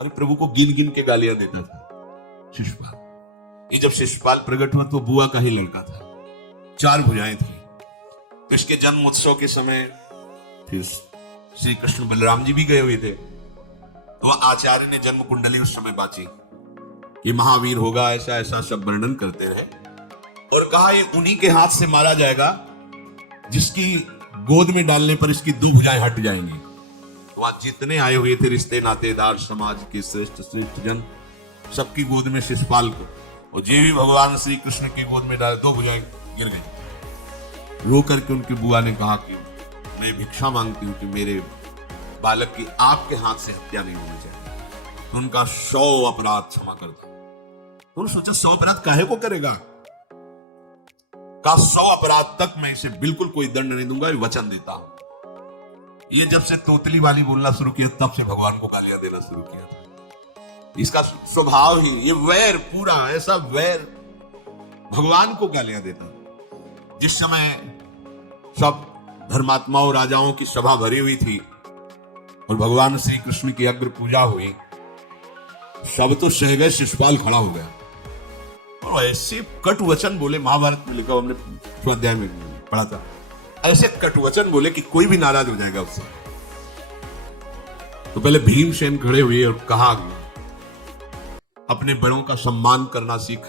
अरे प्रभु को गिन गिन के गालियां देता था शिशुपाल। ये जब शिशुपाल प्रकट हुआ तो बुआ का ही लड़का था, 4 भुजाएं थी। तो इसके जन्म उत्सव के समय फिर श्री कृष्ण बलराम जी भी गए हुए थे। तो आचार्य ने जन्म कुंडली उस समय बांची कि महावीर होगा, ऐसा ऐसा सब वर्णन करते रहे और कहा ये उन्हीं के हाथ से मारा जाएगा जिसकी गोद में डालने पर इसकी 2 भुजाएं हट जाएंगी। तो वहां जितने आए हुए थे रिश्ते नातेदार, समाज के श्रेष्ठ श्रेष्ठ जन, सबकी गोद में शिशुपाल को, और जे भी भगवान श्री कृष्ण की गोद में डाले 2 भुजाएं गिर गई। रो करके उनकी बुआ ने कहा कि मैं भिक्षा मांगती हूं कि मेरे बालक की आपके हाथ से हत्या नहीं होनी चाहिए। तो उनका 100 अपराध क्षमा कर दो। तो उन्होंने सोचा 100 अपराध काहे को करेगा, का 100 अपराध तक मैं इसे बिल्कुल कोई दंड नहीं दूंगा, ये वचन देता हूं। ये जब से तोतली वाली बोलना शुरू किया तब से भगवान को गालियां देना शुरू किया था। इसका स्वभाव ही ये वैर, पूरा ऐसा वैर, भगवान को गालियां देता। जिस समय सब धर्मात्माओं राजाओं की सभा भरी हुई थी और भगवान श्री कृष्ण की अग्र पूजा हुई, सब तो सह गए, शिशुपाल खड़ा हो गया और ऐसे कट वचन बोले, महाभारत में लिखा, हमने स्वाध्याय में पढ़ा था, ऐसे कट वचन बोले कि कोई भी नाराज हो जाएगा उससे। तो पहले भीमसेन खड़े हुए और कहा अपने बड़ों का सम्मान करना सीख,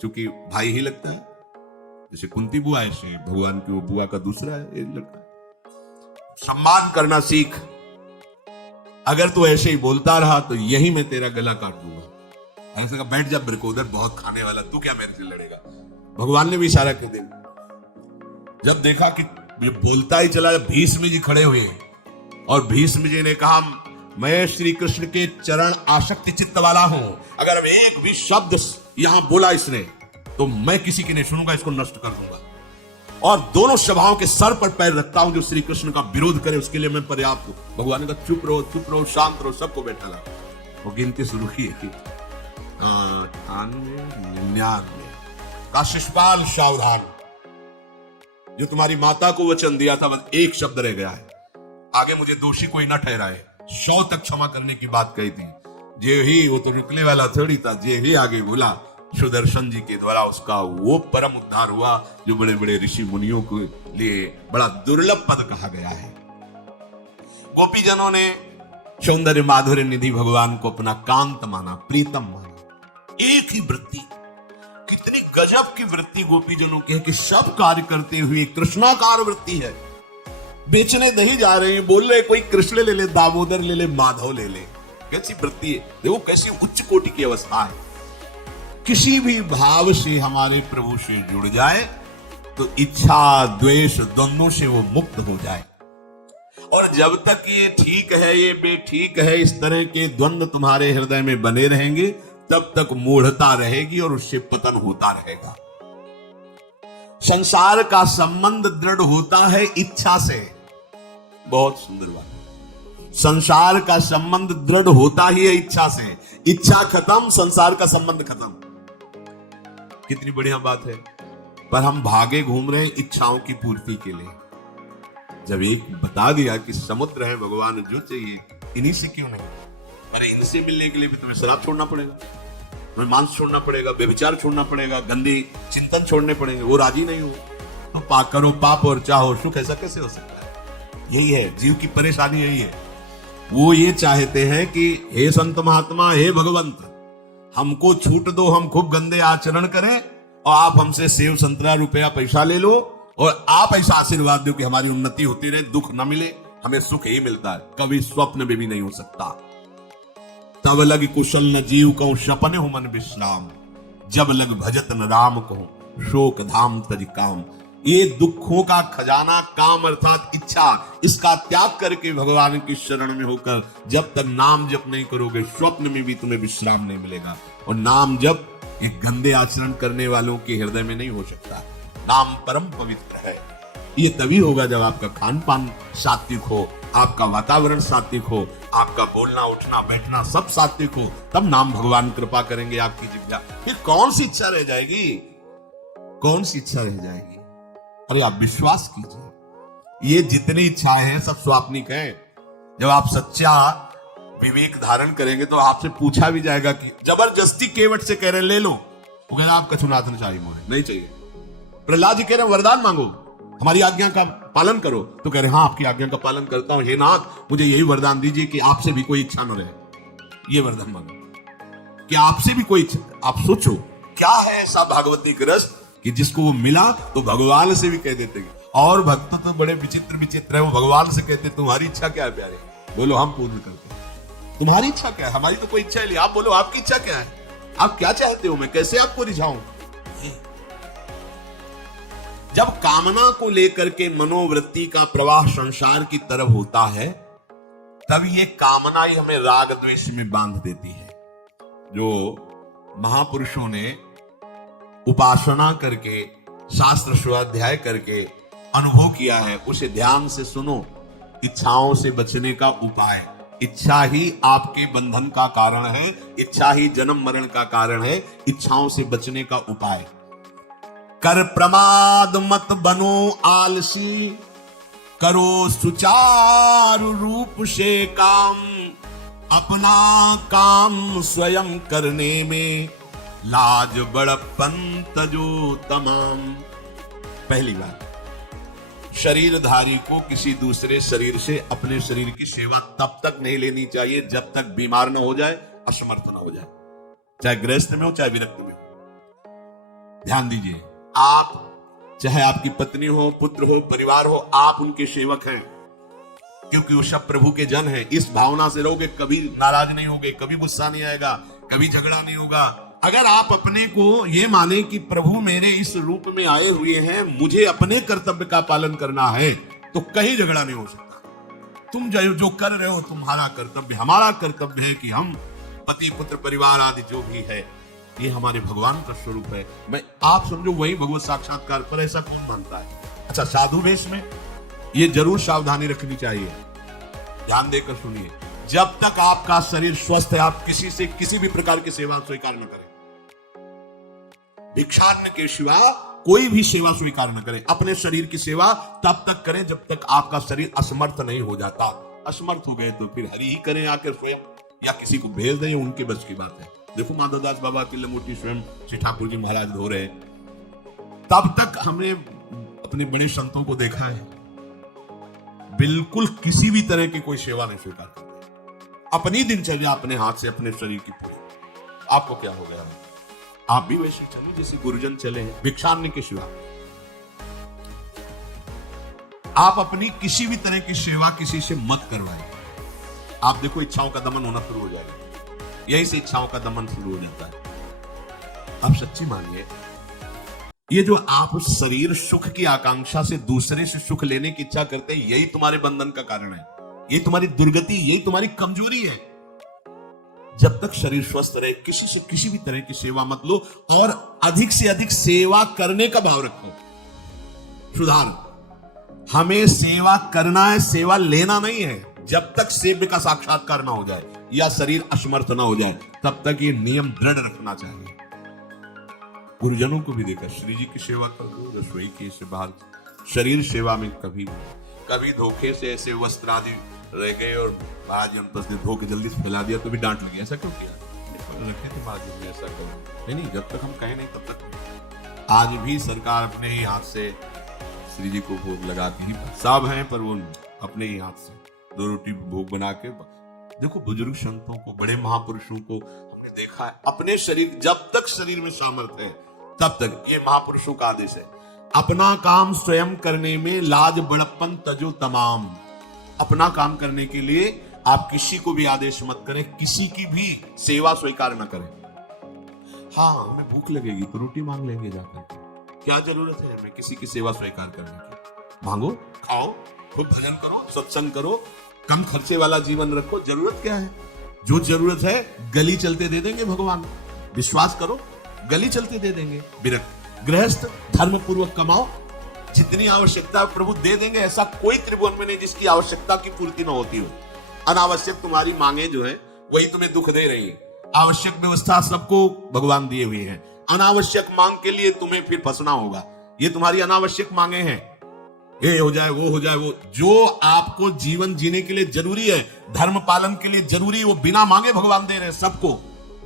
क्योंकि भाई ही लगता है। जैसे कुंती बुआ, ऐसे भगवान की वो बुआ का दूसरा है लड़का। सम्मान करना सीख, अगर तू ऐसे ही बोलता रहा तो यही मैं तेरा गला काट दूंगा। ऐसे कहा बैठ जा ब्रिकोदर, बहुत खाने वाला, तू क्या मेरे से लड़ेगा। भगवान ने भी इशारा कर दिया। जब देखा कि बोलता ही चला, भीष्म जी खड़े हुए और भीष्म जी ने कहा मैं श्री कृष्ण के चरण आसक्ति चित्त वाला हूं, अगर अब एक भी शब्द यहां बोला इसने तो मैं किसी की नहीं सुनूंगा, इसको नष्ट कर दूंगा। और दोनों सभाओं के सर पर पैर रखता हूं, जो श्री कृष्ण का विरोध करे उसके लिए मैं पर्याप्त हूं। भगवान ने कहा चुप रहो, शांत रहो, सबको बैठा ला। वो गिनती शुरू की 99 का शिशुपाल सावधान, जो तुम्हारी माता को वचन दिया था बस एक शब्द रह गया है, आगे मुझे दोषी कोई ना ठहराए। 100 तक क्षमा करने की बात कही थी। जे ही, वो तो निकले वाला थोड़ी था, जे ही आगे बोला सुदर्शन जी के द्वारा उसका वो परम उद्धार हुआ जो बड़े बड़े ऋषि मुनियों के लिए बड़ा दुर्लभ पद कहा गया है। गोपीजनों ने सौंदर्य माधुर्य निधि भगवान को अपना कांत माना, प्रीतम माना। एक ही वृत्ति, कितनी गजब की वृत्ति गोपीजनों की है कि सब कार्य करते हुए कृष्णाकार वृत्ति है। बेचने नहीं जा रहे हैं, बोल रहे कोई कृष्ण ले ले, दामोदर ले ले, माधव ले ले, कैसी वृत्ति है। देखो कैसी उच्च कोटि की अवस्था है। किसी भी भाव से हमारे प्रभु से जुड़ जाए तो इच्छा द्वेष दोनों से वो मुक्त हो जाए। और जब तक ये ठीक है ये बेठीक है, इस तरह के द्वंद्व तुम्हारे हृदय में बने रहेंगे, तब तक मूढ़ता रहेगी और उससे पतन होता रहेगा। संसार का संबंध दृढ़ होता है इच्छा से। बहुत सुंदर बात। संसार का संबंध दृढ़ होता ही है इच्छा से। इच्छा खत्म, संसार का संबंध खत्म। कितनी बढ़िया बात है। पर हम भागे घूम रहे हैं इच्छाओं की पूर्ति के लिए। जब एक बता दिया कि समुद्र है भगवान, जो चाहिए, इन्हीं से क्यों नहीं। पर इनसे मिलने के लिए भी तुम्हें शराब छोड़ना पड़ेगा, तुम्हें मांस छोड़ना पड़ेगा, व्यभिचार छोड़ना पड़ेगा, गंदी चिंतन छोड़ने पड़ेंगे। वो राजी नहीं हो तो पाप करो, पाप और चाहो सुख, ऐसा कैसे हो सकता है। यही है जीव की परेशानी, यही है। वो ये चाहते हैं कि हे संत महात्मा, हे भगवंत, हमको छूट दो, हम खूब गंदे आचरण करें और आप हमसे सेव संतरा रुपया पैसा ले लो और आप ऐसा आशीर्वाद दो कि हमारी उन्नति होती रहे, दुख न मिले, हमें सुख ही मिलता है। कभी स्वप्न में भी नहीं हो सकता। तब लग कुशल न जीव कहूं, सपने हो मन विश्राम, जब लग भजत न राम कहूं, शोक धाम तज काम। ये दुखों का खजाना काम अर्थात इच्छा, इसका त्याग करके भगवान की शरण में होकर जब तक नाम जप नहीं करोगे, स्वप्न में भी तुम्हें विश्राम नहीं मिलेगा। और नाम जप एक गंदे आचरण करने वालों के हृदय में नहीं हो सकता। नाम परम पवित्र है। ये तभी होगा जब आपका खान पान सात्विक हो, आपका वातावरण सात्विक हो, आपका बोलना उठना बैठना सब सात्विक हो, तब नाम भगवान कृपा करेंगे आपकी जिज्ञा। फिर कौन सी इच्छा रह जाएगी, कौन सी इच्छा रह जाएगी। अरे आप विश्वास कीजिए, ये जितनी इच्छाएं हैं सब स्वाप्निक हैं। जब आप सच्चा विवेक धारण करेंगे तो आपसे पूछा भी जाएगा कि जबरदस्ती केवट से कह रहे ले लो, वो कह रहे आप कछुनाथ चाहिए, मोहे नहीं चाहिए। प्रहलाद जी कह रहे वरदान मांगो, हमारी आज्ञा का पालन करो, तो कह रहे हाँ आपकी आज्ञा का पालन करता हूं, हे नाथ मुझे यही वरदान दीजिए कि आपसे भी कोई इच्छा न रहे। ये वरदान मांगो कि आपसे भी कोई इच्छा। आप सोचो क्या है ऐसा भागवती का रस कि जिसको वो मिला तो भगवान से भी कह देते हैं। और भक्त तो बड़े विचित्र विचित्र है, वो भगवान से कहते तुम्हारी इच्छा क्या है प्यारे, बोलो हम पूर्ण करते हैं। तुम्हारी इच्छा क्या है, हमारी तो कोई इच्छा नहीं, आप बोलो आपकी इच्छा क्या है, आप क्या चाहते हो, मैं कैसे आपको रिझाऊं। जब कामना को लेकर के मनोवृत्ति का प्रवाह संसार की तरफ होता है, तब ये कामना ही हमें राग द्वेष में बांध देती है। जो महापुरुषों ने उपासना करके शास्त्र स्वाध्याय करके अनुभव किया है, उसे ध्यान से सुनो। इच्छाओं से बचने का उपाय, इच्छा ही आपके बंधन का कारण है, इच्छा ही जन्म मरण का कारण है। इच्छाओं से बचने का उपाय, कर प्रमाद मत बनो आलसी, करो सुचारु रूप से काम, अपना काम स्वयं करने में लाज बड़प्पन तजो तमाम। पहली बात, शरीरधारी को किसी दूसरे शरीर से अपने शरीर की सेवा तब तक नहीं लेनी चाहिए जब तक बीमार न हो जाए, असमर्थ न हो जाए, चाहे गृहस्थ में हो चाहे विरक्त में हो। ध्यान दीजिए, आप चाहे आपकी पत्नी हो, पुत्र हो, परिवार हो, आप उनके सेवक हैं, क्योंकि वो सब प्रभु के जन हैं। इस भावना से रहोगे कभी नाराज नहीं होगे, कभी गुस्सा नहीं आएगा, कभी झगड़ा नहीं होगा। अगर आप अपने को ये माने कि प्रभु मेरे इस रूप में आए हुए हैं, मुझे अपने कर्तव्य का पालन करना है, तो कहीं झगड़ा नहीं हो सकता। तुम जो कर रहे हो तुम्हारा कर्तव्य, हमारा कर्तव्य है कि हम पति पुत्र परिवार आदि जो भी है ये हमारे भगवान का स्वरूप है। मैं आप समझो वही भगवत साक्षात्कार, पर ऐसा कौन मानता है। अच्छा, साधु वेश में ये जरूर सावधानी रखनी चाहिए, ध्यान देकर सुनिए। जब तक आपका शरीर स्वस्थ है, आप किसी से किसी भी प्रकार की सेवा स्वीकार न करें। भिक्षाटन के सिवा कोई भी सेवा स्वीकार न करें। अपने शरीर की सेवा तब तक करें जब तक आपका शरीर असमर्थ नहीं हो जाता। असमर्थ हो गए तो फिर हरि ही करें आकर स्वयं, या किसी को भेज दें, उनके बस की बात है। देखो माधवदास बाबा की लंगोटी स्वयं श्री ठाकुर जी महाराज धो रहे। तब तक हमने अपने बड़े संतों को देखा है, बिल्कुल किसी भी तरह की कोई सेवा नहीं स्वीकार करते। अपनी दिनचर्या अपने हाथ से अपने शरीर की पूरी। आपको क्या हो गया, आप भी वैसे चले जैसे गुरुजन चले हैं, भिक्षाटन के सिवा। आप अपनी किसी भी तरह की सेवा किसी से मत करवाएं। आप देखो इच्छाओं का दमन होना शुरू हो जाएगा, यही से इच्छाओं का दमन शुरू हो जाता है। अब सच्ची मानिए, ये जो आप शरीर सुख की आकांक्षा से दूसरे से सुख लेने की इच्छा करते हैं, यही तुम्हारे बंधन का कारण है, यही तुम्हारी दुर्गति, यही तुम्हारी कमजोरी है। जब तक शरीर स्वस्थ रहे, किसी से किसी भी तरह की सेवा मत लो, और अधिक से अधिक सेवा करने का भाव रखो। सुधार, हमें सेवा करना है, सेवा लेना नहीं है। जब तक सेव्य का साक्षात्कार ना हो जाए या शरीर असमर्थ ना हो जाए, तब तक ये नियम दृढ़ रखना चाहिए। गुरुजनों को भी देखा, श्री जी की सेवा कर दो, रसोई की से बाहर शरीर सेवा में कभी धोखे से ऐसे वस्त्र आदि रह गए और महाराज ने धो के जल्दी से फैला दिया तो भी डांट लगी, ऐसा क्यों किया, रखे थे महाराज ने ऐसा करो। नहीं, जब तक हम कहें नहीं तब तक। आज भी सरकार अपने ही हाथ से श्री जी को भोग लगाती ही, सब हैं पर वो अपने ही हाथ से 2 रोटी भोग बना के। देखो बुजुर्ग संतों को, बड़े महापुरुषों को हमने देखा है, अपने शरीर, जब तक शरीर में सामर्थ्य है तब तक, ये महापुरुषों का आदेश है, अपना काम स्वयं करने में लाज बड़प्पन तजो तमाम। अपना काम करने के लिए आप किसी को भी आदेश मत करें, किसी की भी सेवा स्वीकार न करें। हाँ, हमें भूख लगेगी तो रोटी मांग लेंगे जाकर, क्या जरूरत है हमें किसी की सेवा स्वीकार करने की। मांगो, खाओ, खूब भजन करो, सत्संग करो, कम खर्चे वाला जीवन रखो। जरूरत क्या है, जो जरूरत है गली चलते दे देंगे भगवान, विश्वास करो, गली चलते दे देंगे। विरक्त गृहस्थ धर्म पूर्वक कमाओ, जितनी आवश्यकता प्रभु दे देंगे। ऐसा कोई त्रिभुवन में नहीं जिसकी आवश्यकता की पूर्ति न होती हो। अनावश्यक तुम्हारी मांगे जो है वही तुम्हें दुख दे रही है। आवश्यक व्यवस्था सबको भगवान दिए हुए हैं, अनावश्यक मांग के लिए तुम्हें फिर फंसना होगा। ये तुम्हारी अनावश्यक मांगे हैं, ये हो जाए, वो हो जाए, वो जो आपको जीवन जीने के लिए जरूरी है, धर्म पालन के लिए जरूरी है, वो बिना मांगे भगवान दे रहे हैं सबको।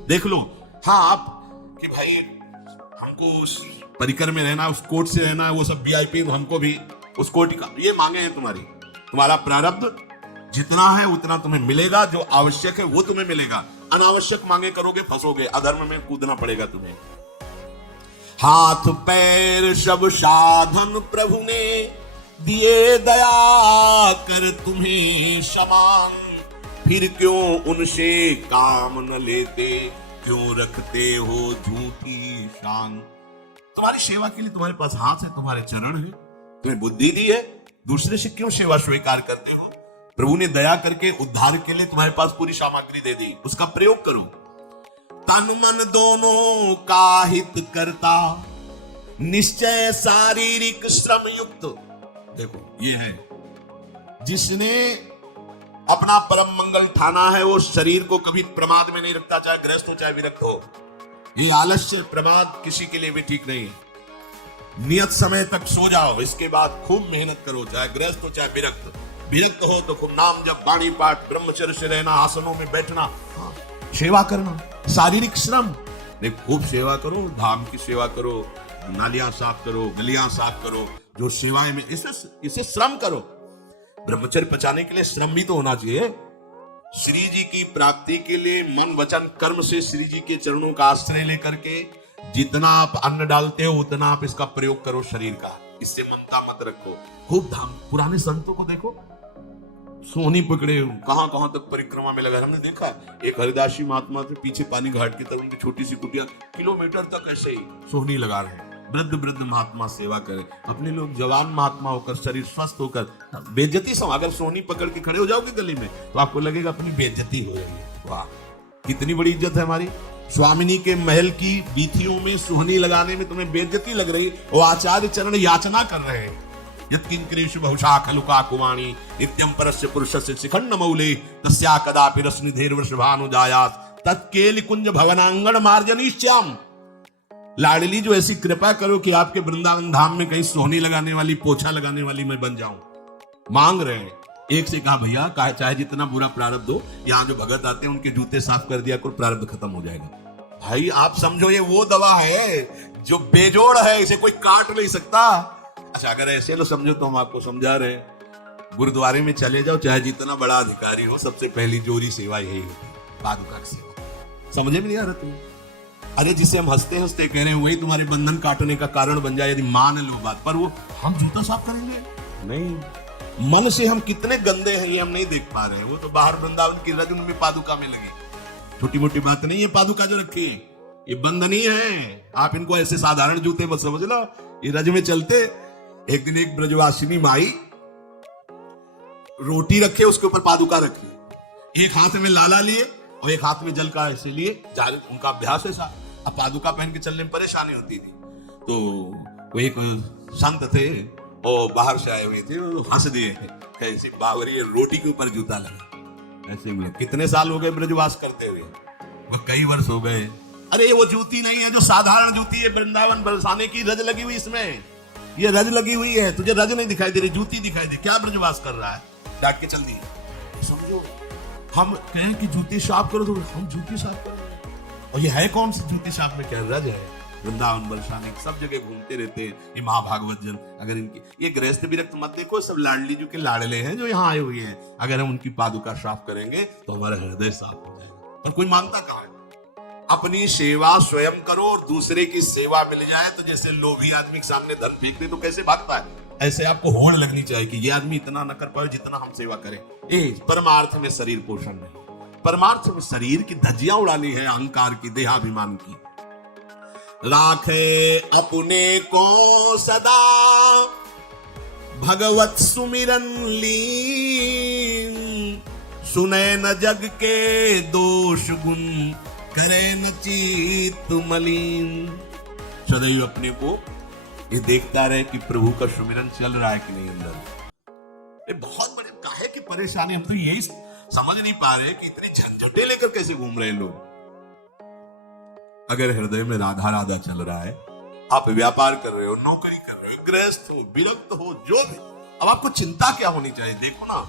देख लो। हाँ, आप कि भाई हमको उस परिकर में रहना, उस कोर्ट से रहना है, वो सब वीआईपी, हमको भी उस कोर्ट का, ये मांगे हैं तुम्हारी। तुम्हारा प्रारब्ध जितना है उतना तुम्हें मिलेगा, जो आवश्यक है वो तुम्हें मिलेगा। अनावश्यक मांगे करोगे फंसोगे, अधर्म में कूदना पड़ेगा तुम्हें। हाथ पैर सब साधन प्रभु ने दिए, दया कर तुम्हें समान, फिर क्यों उनसे काम न लेते, क्यों रखते हो झूठी शान। तुम्हारी सेवा के लिए तुम्हारे पास हाथ है, तुम्हारे चरण है, तुम्हें बुद्धि दी है, दूसरे से क्यों सेवा स्वीकार करते हो। प्रभु ने दया करके उद्धार के लिए तुम्हारे पास पूरी सामग्री दे दी, उसका प्रयोग करो। तन मन दोनों का हित करता, निश्चय शारीरिक श्रम युक्त। देखो, ये है जिसने अपना परम मंगल ठाना है, वो शरीर को कभी प्रमाद में नहीं रखता, चाहे गृहस्थ हो चाहे विरक्त हो। ये आलस्य प्रमाद किसी के लिए भी ठीक नहीं है। नियत समय तक सो जाओ, इसके बाद खूब मेहनत करो, चाहे गृहस्थ हो चाहे विरक्त। विरक्त हो तो खूब नाम जप, वाणी पाठ, ब्रह्मचर्य से रहना, आसनों में बैठना, सेवा करना, शारीरिक श्रम। खूब सेवा करो, धाम की सेवा करो, नालियां साफ करो, गलियां साफ करो, जो सेवाएं में इसे श्रम करो। ब्रह्मचर्य पचाने के लिए श्रम भी तो होना चाहिए। श्री जी की प्राप्ति के लिए मन वचन कर्म से श्री जी के चरणों का आश्रय लेकर के जितना आप अन्न डालते हो उतना आप इसका प्रयोग करो शरीर का। इससे ममता मत रखो। खूब धाम। पुराने संतों को देखो, सोनी पकड़े कहां कहां तक परिक्रमा में लगा। हमने देखा एक हरिदासी महात्मा थे, पीछे पानी घाट की तरफ उनकी छोटी सी कुटिया, किलोमीटर तक ऐसे ही सोहनी लगा रहे हैं। वृद्ध वृद्ध महात्मा सेवा करें। अपने लोग जवान महात्मा होकर, शरीर स्वस्थ होकर, बेइज्जती से अगर सोहनी पकड़ के खड़े हो जाओगे गली में तो आपको लगेगा अपनी बेइज्जती हो रही है। वाह, कितनी बड़ी इज्जत है हमारी। स्वामिनी के महल की बीथियों में सोहनी लगाने में तुम्हें बेइज्जती लग रही, वो आचार्य चरण याचना कर रहे हैं। यत्किंकरेषु बहुशा खलु काकुवाणी नित्यं परस्य पुरुषस्य शिखंड मौले तस्या कदापि रसनिधेर वृषभानुजायात् तत्केलि कुंज भवनांगण मार्जनीश्याम। लाडली जो ऐसी कृपा करो कि आपके वृंदावन धाम में कहीं सोहनी लगाने वाली, पोछा लगाने वाली मैं बन जाऊं। मांग रहे हैं। एक से कहा भैया चाहे जितना बुरा प्रारब्ध हो, यहाँ जो भगत आते हैं उनके जूते साफ कर दिया करो, प्रारब्ध खत्म हो जाएगा। भाई आप समझो ये वो दवा है जो बेजोड़ है, इसे कोई काट नहीं सकता। अच्छा, अगर ऐसे लो समझो तो हम आपको समझा रहे हैं। गुरुद्वारे में चले जाओ, चाहे जितना बड़ा अधिकारी हो, सबसे पहली जोरी सेवा यही होती है, पादुका की सेवा। समझे में नहीं आ रहा तुम? अरे जिसे हम हंसते हंसते कह रहे हैं वही तुम्हारे बंधन काटने का कारण बन जाए, यदि मान लो बात। पर वो हम जूता साफ करेंगे नहीं। मन से हम कितने गंदे हैं ये हम नहीं देख पा रहे हैं। वो तो बाहर वृंदावन की रज में पादुका में लगे। छोटी मोटी बात नहीं है पादुका जो रखी है, ये बंधनी है। आप इनको ऐसे साधारण जूते मत समझ लो, ये रज में चलते। एक दिन एक ब्रजवासिनी माई रोटी रखे, उसके ऊपर पादुका रखी, एक हाथ में लाला लिए और एक हाथ में जल का ऐसे लिए, उनका अभ्यास ऐसा। अब पादुका पहन के चलने में परेशानी होती थी, तो वो एक संत थे, वो बाहर से आए हुए थे, वो हंस दिए ऐसी बावरी रोटी के ऊपर जूता लगा। ऐसे बोले कितने साल हो गए ब्रजवास करते हुए? वो कई वर्ष हो गए। अरे वो जूती नहीं है जो साधारण जूती है, वृंदावन बरसाने की रज लगी हुई, इसमें ये रज लगी हुई है। तुझे रज नहीं दिखाई दे रही, जूती दिखाई दे। क्या ब्रजवास कर रहा है? डाक के चल दी। समझो, हम कहें कि जूती साफ करो तो हम जूती साफ करो, और ये है कौन सी जूती साफ में? क्या रज है? वृंदावन बरसाने सब जगह घूमते रहते हैं ये महाभागवत जन। अगर इनकी ये गृहस्थ विरक्त मत देखो, सब लाडली जी के लाडले हैं जो यहाँ आए हुए हैं। अगर हम उनकी पादुका साफ करेंगे तो हमारा हृदय साफ हो जाएगा। पर कोई मांगता कहाँ है? अपनी सेवा स्वयं करो और दूसरे की सेवा मिल जाए तो जैसे लोभी आदमी के सामने धन फेंक दे तो कैसे भागता है, ऐसे आपको होड़ लगनी चाहिए कि ये आदमी इतना न कर पाए जितना हम सेवा करें। परमार्थ में शरीर पोषण नहीं, परमार्थ में शरीर की धज्जियां उड़ानी है, अहंकार की, देहाभिमान की। राखे अपने को सदा भगवत सुमिरन लीन, सुने न जग के दोष गुण, करे न चित्त मलिन। सदैव अपने को ये देखता रहे कि प्रभु का सुमिरन चल रहा है कि नहीं अंदर। ये बहुत बड़े काहे की परेशानी। हम तो यही समझ नहीं पा रहे कि इतनी झंझटें लेकर कैसे घूम रहे हैं लोग। अगर हृदय में राधा राधा चल रहा है, आप व्यापार कर रहे हो, नौकरी कर रहे हो, गृहस्थ हो, विरक्त हो, जो भी, अब आपको चिंता क्या होनी चाहिए? देखो ना,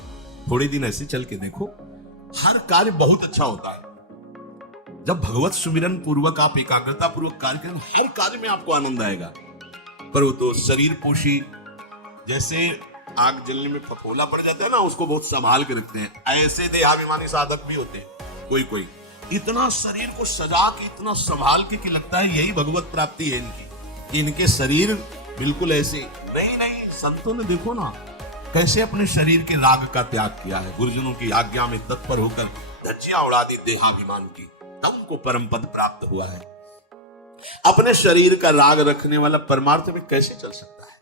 थोड़े दिन ऐसे चल के देखो, हर कार्य बहुत अच्छा होता है जब भगवत सुमिरन पूर्वक आप एकाग्रता पूर्वक कार्य करें। हर कार्य में आपको आनंद आएगा। पर वो तो शरीर पोशी, जैसे आग जलने में फफोला पड़ जाता है ना, उसको बहुत संभाल के रखते हैं। ऐसे देहाभिमानी साधक भी होते हैं कोई कोई, इतना शरीर को सजा के, इतना संभाल के कि लगता है यही भगवत प्राप्ति है इनकी, कि इनके शरीर बिल्कुल ऐसे नहीं। संतों ने देखो ना कैसे अपने शरीर के राग का त्याग किया है, गुरुजनों की आज्ञा में तत्पर होकर धज्जियां उड़ा दी देहाभिमान की, तब उनको परम पद प्राप्त हुआ है। अपने शरीर का राग रखने वाला परमार्थ में कैसे चल सकता है?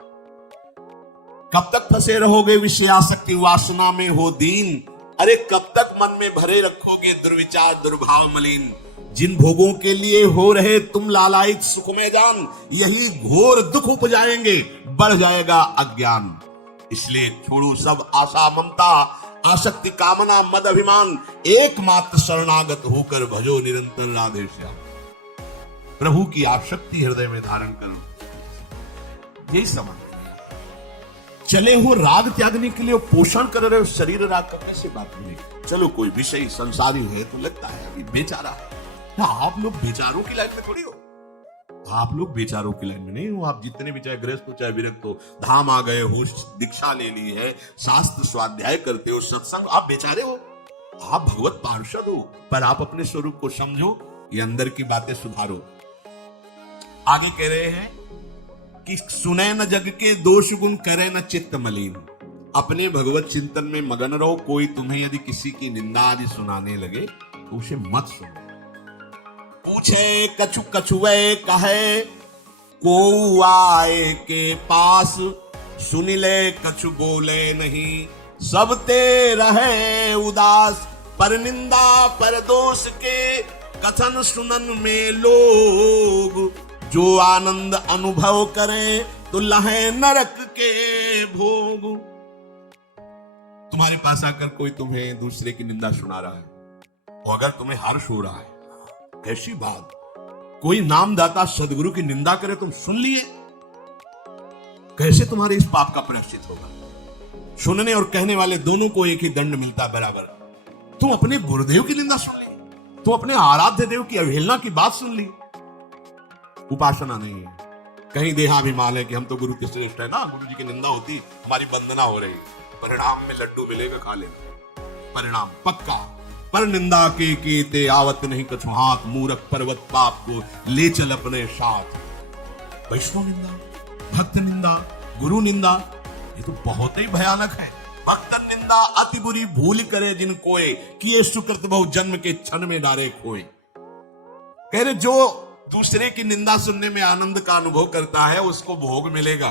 कब तक फंसे रहोगे विषयासक्ति वासना में हो दीन? अरे कब तक मन में भरे रखोगे दुर्विचार दुर्भाव मलिन? जिन भोगों के लिए हो रहे तुम लालायित सुखमय जान, यही घोर दुख उपजाएंगे, बढ़ जाएगा अज्ञान। इसलिए छोड़ो सब आशा ममता, आसक्ति कामना मद अभिमान, एकमात्र शरणागत होकर भजो निरंतर राधे श्याम। प्रभु की आसक्ति हृदय में धारण करो, यही समझ चले हो। राग त्यागने के लिए पोषण कर रहे हो शरीर राग का, कैसे बात नहीं? चलो कोई विषय संसारी है तो लगता है अभी बेचारा है। आप लोग बेचारों की लाइन में थोड़ी हो, आप लोग बेचारों की लाइन में नहीं हो। आप जितने भी, चाहे गृहस्थ हो चाहे विरक्त हो, धाम आ गए हो, दीक्षा ले ली है, शास्त्र स्वाध्याय करते हो, सत्संग, आप बेचारे हो, आप भगवत पार्षद हो। पर आप अपने स्वरूप को समझो, ये अंदर की बातें सुधारो। आगे कह रहे हैं कि सुने न जग के दोष गुण, करे न चित्त मलिन। अपने भगवत चिंतन में मगन रहो। कोई तुम्हें यदि किसी की निंदा आदि सुनाने लगे तो उसे मत सुनो। पूछे कछु कछुए कहे, को आए के पास, सुन ले कछु बोले नहीं, सब ते रहे उदास। पर निंदा पर दोष के कथन सुनन में लोग, जो आनंद अनुभव करें तो लहे नरक के भोग। तुम्हारे पास आकर कोई तुम्हें दूसरे की निंदा सुना रहा है, और अगर तुम्हें हर्ष हो रहा है, कैसी बात, कोई नामदाता सदगुरु की निंदा करे, तुम सुन लिए, कैसे तुम्हारे इस पाप का प्रायश्चित होगा? सुनने और कहने वाले दोनों को एक ही दंड मिलता बराबर। तुम अपने गुरुदेव की निंदा सुन ली, तुम अपने आराध्य देव की अवहेलना की बात सुन ली। उपासना नहीं है, कहीं देहाभिमान है कि हम तो गुरु के श्रेष्ठ है ना, गुरु जी की निंदा होती हमारी वंदना हो रही, परिणाम में लड्डू मिलेगा, खा लेना, परिणाम पक्का। पर निंदा के ते आवत नहीं कछु हाथ, मूर्ख पर्वत पाप को ले चल अपने साथ। वैष्णव निंदा, भक्त निंदा, गुरु निंदा, ये तो बहुत ही भयानक है। भक्त निंदा अति बुरी भूल करे जिन कोय, किए सुकृत बहु जन्म के क्षण में डारे खोए। कह रहे जो दूसरे की निंदा सुनने में आनंद का अनुभव करता है, उसको भोग मिलेगा।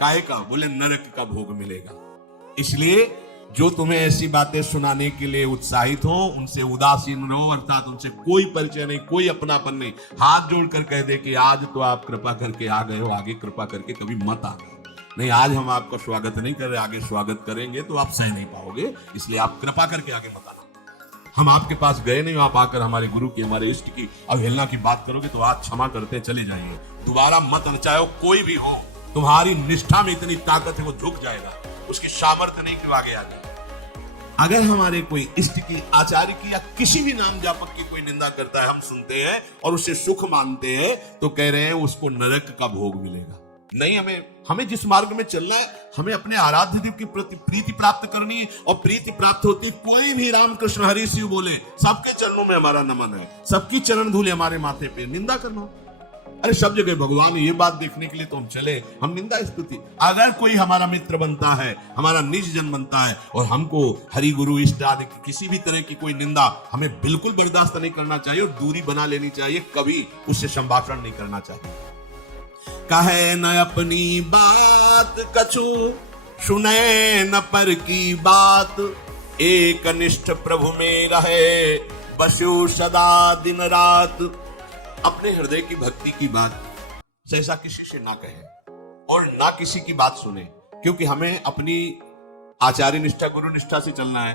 काहे का? बोले नरक का भोग मिलेगा। इसलिए जो तुम्हें ऐसी बातें सुनाने के लिए उत्साहित हो, उनसे उदासीन रहो, अर्थात उनसे कोई परिचय नहीं, कोई अपनापन नहीं। हाथ जोड़कर कह दे कि आज तो आप कृपा करके आ गए हो, आगे कृपा करके कभी मत आना। नहीं, आज हम आपका स्वागत नहीं कर रहे, आगे स्वागत करेंगे तो आप सह नहीं पाओगे, इसलिए आप कृपा करके आगे मत आना। हम आपके पास गए नहीं, आप आकर हमारे गुरु की, हमारे इष्ट की अवहेलना की बात करोगे तो आज क्षमा करते चले जाइए, दोबारा मत आना। चाहे कोई भी हो, तुम्हारी निष्ठा में इतनी ताकत है, वो झुक जाएगा, उसकी सामर्थ्य नहीं कि आगे आ जाए। अगर हमारे कोई इष्ट की, आचार्य की, या किसी भी नाम जापक की कोई निंदा करता है, हम सुनते हैं और उसे सुख मानते हैं, तो कह रहे हैं उसको नरक का भोग मिलेगा। नहीं, हमें जिस मार्ग में चलना है, हमें अपने आराध्य देव की प्रति प्रीति प्राप्त करनी है, और प्रीति प्राप्त होती है, कोई भी राम कृष्ण हरि शिव बोले, सबके चरणों में हमारा नमन है, सबकी चरण धूले हमारे माथे पे। निंदा करना, अरे सब जगह भगवान, ये बात देखने के लिए तो हम चले, हम निंदा स्तुति। अगर कोई हमारा मित्र बनता है, हमारा निज जन बनता है, और हमको हरि गुरु इष्ट आदि किसी भी तरह की कोई निंदा, हमें बिल्कुल बर्दाश्त नहीं करना चाहिए और दूरी बना लेनी चाहिए, कभी उससे संभाषण नहीं करना चाहिए। कहे न अपनी बात कछु, सुने न पर की बात, एक निष्ठ प्रभु में रहे, बसु सदा दिन रात। अपने हृदय की भक्ति की बात सहसा किसी से ना कहे और ना किसी की बात सुने, क्योंकि हमें अपनी आचार्य निष्ठा, गुरु निष्ठा से चलना है।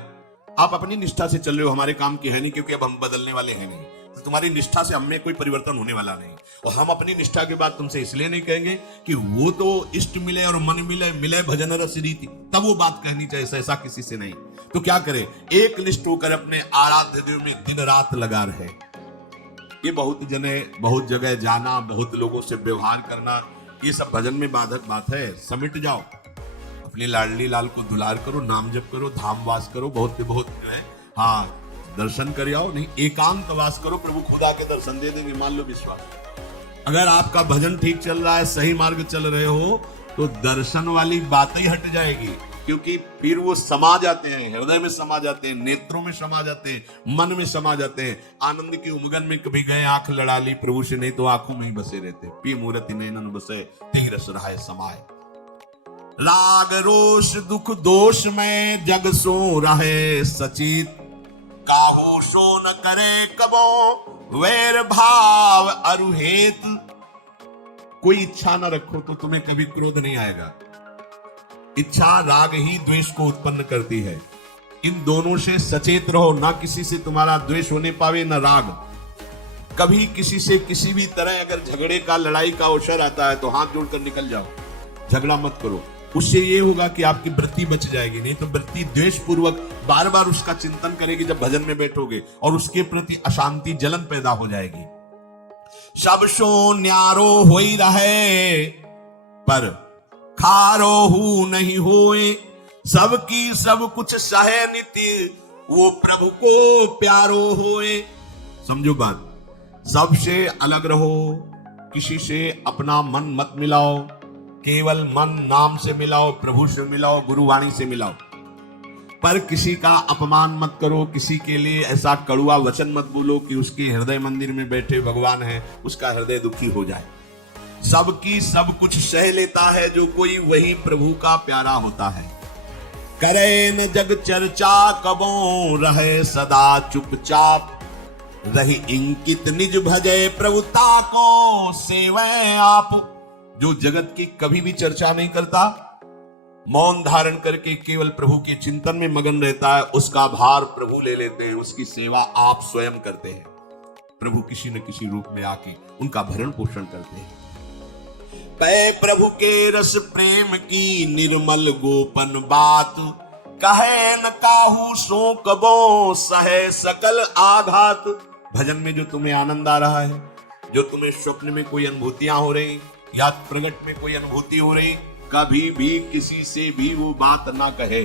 आप अपनी निष्ठा से चल रहे हो, हमारे काम की है नहीं, क्योंकि अब हम बदलने वाले हैं नहीं। तो तुम्हारी निष्ठा से हमें कोई परिवर्तन होने वाला नहीं। और हम अपनी निष्ठा के बाद तुमसे इसलिए नहीं कहेंगे कि वो तो इष्ट मिले और मन मिले, मिले भजन रस रीति, तब वो बात कहनी चाहिए, ऐसा किसी से नहीं। तो क्या करे, एक निष्ठ होकर अपने आराध्य देव में दिन रात लगा रहे। ये बहुत जगह जाना, बहुत लोगों से व्यवहार करना, ये सब भजन में बाधक बात है। समिट जाओ, अपनी लाडली लाल को दुलार करो, नाम जप करो, धाम वास करो, बहुत जो है, हाँ दर्शन कर आओ। नहीं, एकांत वास करो, प्रभु खुदा के दर्शन दे देंगे, मान लो विश्वास। अगर आपका भजन ठीक चल रहा है, सही मार्ग चल रहे हो, तो दर्शन वाली बात ही हट जाएगी, क्योंकि फिर वो समा जाते हैं, हृदय में समा जाते हैं, नेत्रों में समा जाते हैं, मन में समा जाते हैं। आनंद की उमगन में कभी गए, आंख लड़ा ली प्रभु से, नहीं तो आंखों में ही बसे रहते। पी मूर्ति नैनन बसे, तिहि रस रहाय समाये। राग रोष दुख दोष में जग सो रहे सचित, काहू सो न करे कबो वैर भाव अरुहेत। कोई इच्छा न रखो तो तुम्हें कभी क्रोध नहीं आएगा। इच्छा राग ही द्वेष को उत्पन्न करती है। इन दोनों से सचेत रहो, ना किसी से तुम्हारा द्वेष होने पावे न राग। कभी किसी से किसी भी तरह अगर झगड़े का, लड़ाई का अवसर आता है तो हाथ जोड़कर निकल जाओ, झगड़ा मत करो। उससे ये होगा कि आपकी वृत्ति बच जाएगी, नहीं तो वृत्ति द्वेष पूर्वक बार बार उसका चिंतन करेगी जब भजन में बैठोगे, और उसके प्रति अशांति, जलन पैदा हो जाएगी। सब सो न्यारो होई रहे पर खारो हूं नहीं होए, सबकी सब कुछ सहे नीति वो प्रभु को प्यारो होए। समझो बात, सबसे अलग रहो, किसी से अपना मन मत मिलाओ, केवल मन नाम से मिलाओ, प्रभु से मिलाओ, गुरुवाणी से मिलाओ। पर किसी का अपमान मत करो, किसी के लिए ऐसा कड़ुआ वचन मत बोलो कि उसके हृदय मंदिर में बैठे भगवान है, उसका हृदय दुखी हो जाए। सबकी सब कुछ सह लेता है जो कोई, वही प्रभु का प्यारा होता है। करे न जग चर्चा कबो रहे सदा चुपचाप, रही इंकित निज भजे प्रभुता को सेवै आप। जो जगत की कभी भी चर्चा नहीं करता, मौन धारण करके केवल प्रभु के चिंतन में मगन रहता है, उसका भार प्रभु ले लेते हैं, उसकी सेवा आप स्वयं करते हैं। प्रभु किसी न किसी रूप में आके उनका भरण पोषण करते हैं। पै प्रभु के रस प्रेम की निर्मल गोपन बात, कहे न काहू सो कबो सहे सकल आघात। भजन में जो तुम्हें आनंद आ रहा है, जो तुम्हें स्वप्न में कोई अनुभूतियां हो रही या प्रगट में कोई अनुभूति हो रही, कभी भी किसी से भी वो बात ना कहे,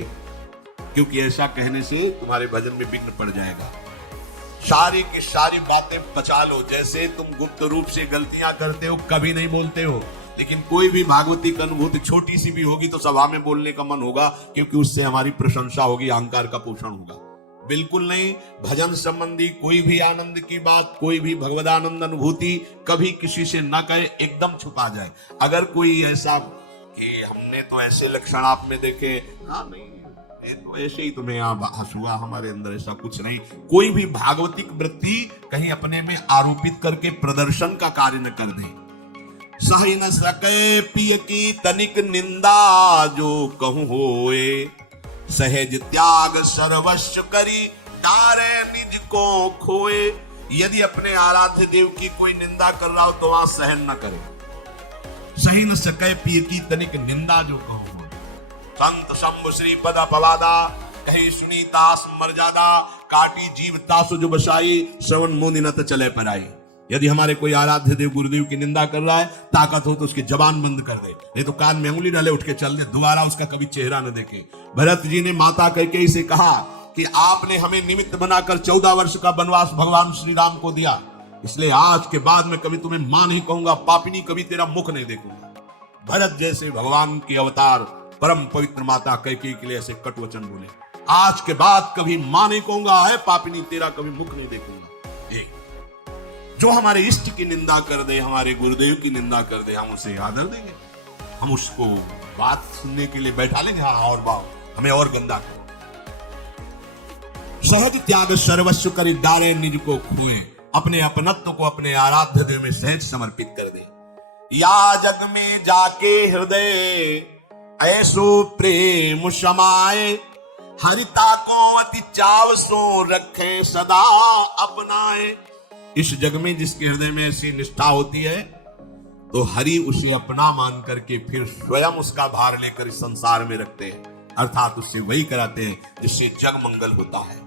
क्योंकि ऐसा कहने से तुम्हारे भजन में विघ्न पड़ जाएगा। सारी की सारी बातें बचा लो। जैसे तुम गुप्त रूप से गलतियां करते हो, कभी नहीं बोलते हो, लेकिन कोई भी भागवती की अनुभूति छोटी सी भी होगी तो सभा में बोलने का मन होगा, क्योंकि उससे हमारी प्रशंसा होगी, अहंकार का पोषण होगा। बिल्कुल नहीं। भजन संबंधी कोई भी आनंद की बात, कोई भी भगवदानंद अनुभूति कभी किसी से ना कहे, एकदम छुपा जाए। अगर कोई ऐसा कि हमने तो ऐसे लक्षण आप में देखे, हाँ नहीं ये तो ऐसे ही तुम्हें हंसुआ, हमारे अंदर ऐसा कुछ नहीं। कोई भी भागवतिक वृत्ति कहीं अपने में आरोपित करके प्रदर्शन का कार्य न कर दे। सही न सके पिय की तनिक निंदा, जो कहूं होए सहज त्याग सर्वस्व करी तारे निज को खोए। यदि अपने आराध्य देव की कोई निंदा कर रहा हो तो वहां सहन न करे। सही न सके पिय की तनिक निंदा, जो कहूं होए। संत शंभु श्री पद अपवादा, कही सुनी तास मर्यादा, काटी जीव तासु जो बसाई, श्रवण मोनि न चले पराई। यदि हमारे कोई आराध्य देव गुरुदेव की निंदा कर रहा है, ताकत हो तो उसकी जबान बंद कर दे, नहीं तो कान में उंगली डाले उठ के चल दे, दोबारा उसका कभी चेहरा न देखे। भरत जी ने माता करके इसे कहा कि आपने हमें निमित्त बनाकर 14 वर्ष का वनवास भगवान श्री राम को दिया, इसलिए आज के बाद मैं कभी तुम्हें मां नहीं कहूंगा, पापिनी कभी तेरा मुख नहीं देखूंगा। भरत जैसे भगवान के अवतार परम पवित्र माता कैकेयी के लिए ऐसे कट वचन बोले, आज के बाद कभी मां नहीं कहूंगा, है पापिनी तेरा कभी मुख नहीं देखूंगा। जो हमारे इष्ट की निंदा कर दे, हमारे गुरुदेव की निंदा कर दे, हम उसे आदर देंगे, हम उसको बात सुनने के लिए बैठा लेंगे। हाँ और बात हमें और गंदा करो। सहज त्याग सर्वस्व करी डारे निज को खोए, अपने अपनत्व को अपने आराध्य देव में सहज समर्पित कर दे। या जग में जाके हृदय ऐसो प्रेम समाए, हरिता को अति चाव सो रखे सदा अपनाए। इस जग में जिसके हृदय में ऐसी निष्ठा होती है तो हरि उसे अपना मान करके फिर स्वयं उसका भार लेकर इस संसार में रखते हैं, अर्थात उससे वही कराते हैं जिससे जग मंगल होता है।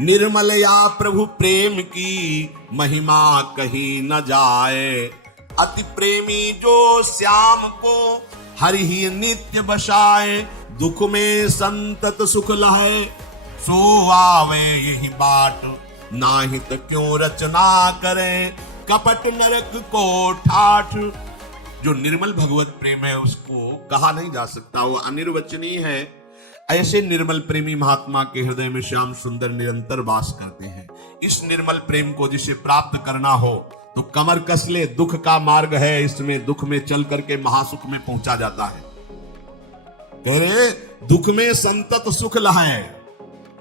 निर्मल या प्रभु प्रेम की महिमा कही न जाए, अति प्रेमी जो श्याम को हरि ही नित्य बसाए, दुख में संतत सुख लहे सो आवे यही बाट, नाहित क्यों रचना करे कपट नरक को ठाठ। जो निर्मल भगवत प्रेम है उसको कहा नहीं जा सकता, वो अनिर्वचनीय है। ऐसे निर्मल प्रेमी महात्मा के हृदय में श्याम सुंदर निरंतर वास करते हैं। इस निर्मल प्रेम को जिसे प्राप्त करना हो तो कमर कस ले, दुख का मार्ग है, इसमें दुख में चल करके महासुख में पहुंचा जाता है। कह रहे दुख में संतत सुख लहाए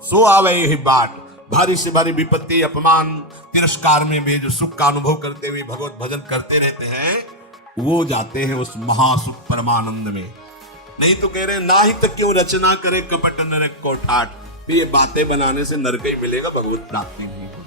सो आवे यही बाट, भारी से भारी विपत्ति अपमान तिरस्कार में भी जो सुख का अनुभव करते हुए भगवत भजन करते रहते हैं वो जाते हैं उस महासुख परमानंद में। नहीं तो कह रहे ना ही तक क्यों रचना करे कपट नरक को ठाठ, तो ये बातें बनाने से नरक ही मिलेगा, भगवत प्राप्ति नहीं होगी।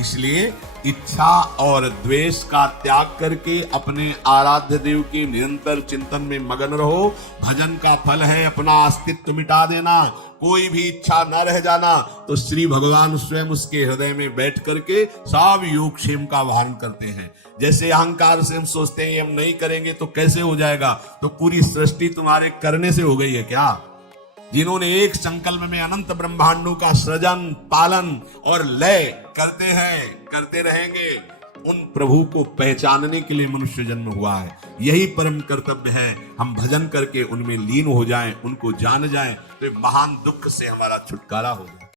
इसलिए इच्छा और द्वेष का त्याग करके अपने आराध्य देव के निरंतर चिंतन में मगन रहो। भजन का फल है अपना अस्तित्व मिटा देना, कोई भी इच्छा न रह जाना, तो श्री भगवान स्वयं उसके हृदय में बैठ करके सब योगक्षेम का वाहन करते हैं। जैसे अहंकार से हम सोचते हैं हम नहीं करेंगे तो कैसे हो जाएगा, तो पूरी सृष्टि तुम्हारे करने से हो गई है क्या? जिन्होंने एक संकल्प में अनंत ब्रह्मांडों का सृजन पालन और लय करते हैं, करते रहेंगे, उन प्रभु को पहचानने के लिए मनुष्य जन्म हुआ है। यही परम कर्तव्य है, हम भजन करके उनमें लीन हो जाएं, उनको जान जाएं, तो महान दुख से हमारा छुटकारा हो जाए।